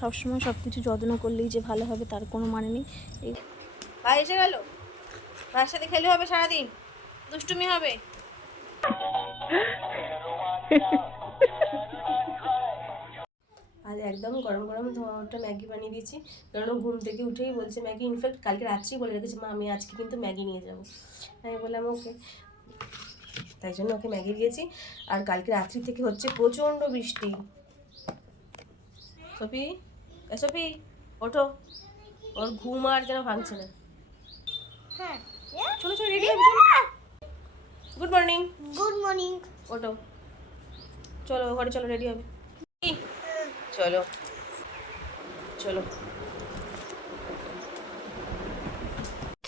সবসময় সব কিছু যত্ন করলেই যে ভালো হবে, তার কোনো মানে নেই। ভাই, এসে গেল। ভাইয়ের সাথে খেলে হবে সারাদিন। দুষ্টুমি হবে। আজ একদম গরম গরম ওটা ম্যাগি বানিয়ে দিয়েছি। কারণ ও ঘুম থেকে উঠেই বলছে, ম্যাগি ইনফ্যাক্ট কালকে রাত্রেই বলে রেখেছে, মা, আমি আজকে কিন্তু ম্যাগি নিয়ে যাব। আমি বললাম, ওকে। তাই জন্য ওকে ম্যাগি দিয়েছি। আর কালকে রাত্রি থেকে হচ্ছে প্রচণ্ড বৃষ্টি। সফি? এ সফি ওঠো। ওর ঘুম আর যেন ভাঙছে না। হ্যাঁ। চলো চলো রেডি হবে গুড মর্নিং গুড মর্নিং ওটো চলো ঘরে চলো রেডি হবে। চলো। চলো।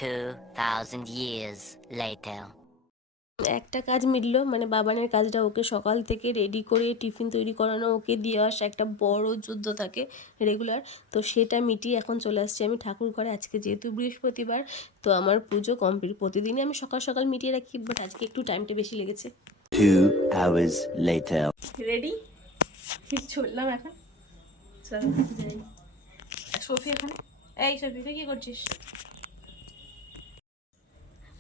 2,000 years later. একটা কাজ মিললো মানে বাবানের কাজটা ওকে সকাল থেকে রেডি করে টিফিন তৈরি করানো ওকে দিয়ে আসা একটা বড় যুদ্ধ থাকে রেগুলার তো সেটা মিটিয়ে এখন চলে আসছি আমি ঠাকুর ঘরে। আজকে যেহেতু বৃহস্পতিবার তো আমার পুজো কমপ্লিট প্রতিদিনই আমি সকাল সকাল মিটিয়ে রাখি বাট আজকে একটু টাইমটা বেশি লেগেছে। Two hours later. রেডি চললাম এখন। চলো যাই। সফি এখানে? এই সফি তুই কি করছিস?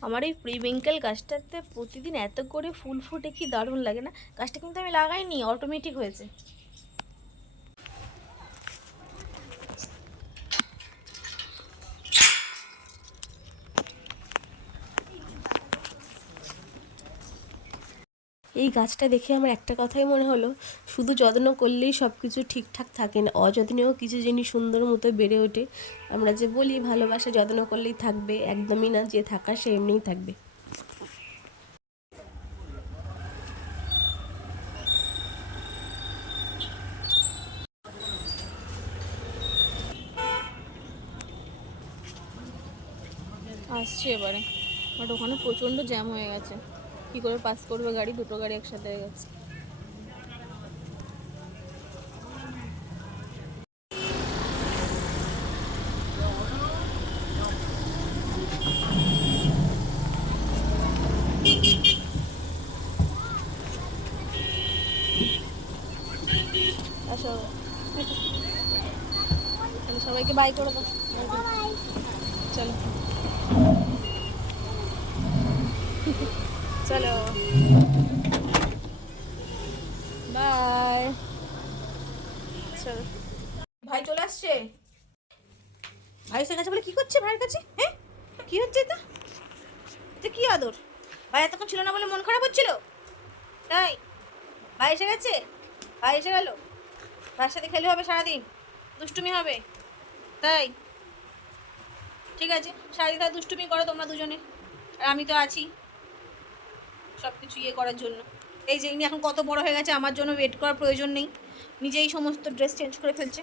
আমার এই প্রিমিঙ্কেল গাছটাতে প্রতিদিন এত করে ফুল ফুটে কি দারুণ লাগে না? গাছটা কিন্তু আমি লাগাইনি অটোমেটিক হয়েছে। এই গাছটা দেখে আমার একটা কথাই মনে হলো, শুধু যত্ন করলেই সব কিছু ঠিকঠাক থাকে না, অযত্নেও কিছু জিনিস সুন্দর মতো বেড়ে ওঠে। আমরা যে বলি ভালোবাসা যত্ন করলেই থাকবে, একদমই না, যে থাকা সে এমনিই থাকবে। আসছে এবারে, বাট ওখানে প্রচণ্ড জ্যাম হয়ে গেছে। কী করে পাস করবে গাড়ি? দুটো গাড়ি একসাথে হয়ে গেছে। সবাইকে বাই করে দাও। চলো। চলো। বাই চলো। ভাই চলে আসছে? ভাই এসে গেছে বলে কি করছে ভাইয়ের কাছে? হ্যাঁ? কি হচ্ছে এটা? এটা কি আদর? ভাই এতক্ষণ ছিল না বলে মন খারাপ হচ্ছিল? তাই? ভাই এসে গেছে? ভাই এসে গেল? ভাইয়ের সাথে খেলে হবে সারাদিন। দুষ্টুমি হবে। তাই? ঠিক আছে। সারাদিন দুষ্টুমি করো তোমরা দুজনে। আর আমি তো আছি। সব কিছু ইয়ে করার জন্য। এই যে এখন কত বড় হয়ে গেছে, আমার জন্য ওয়েট করার প্রয়োজন নেই। নিজেই সমস্ত ড্রেস চেঞ্জ করে ফেলছে।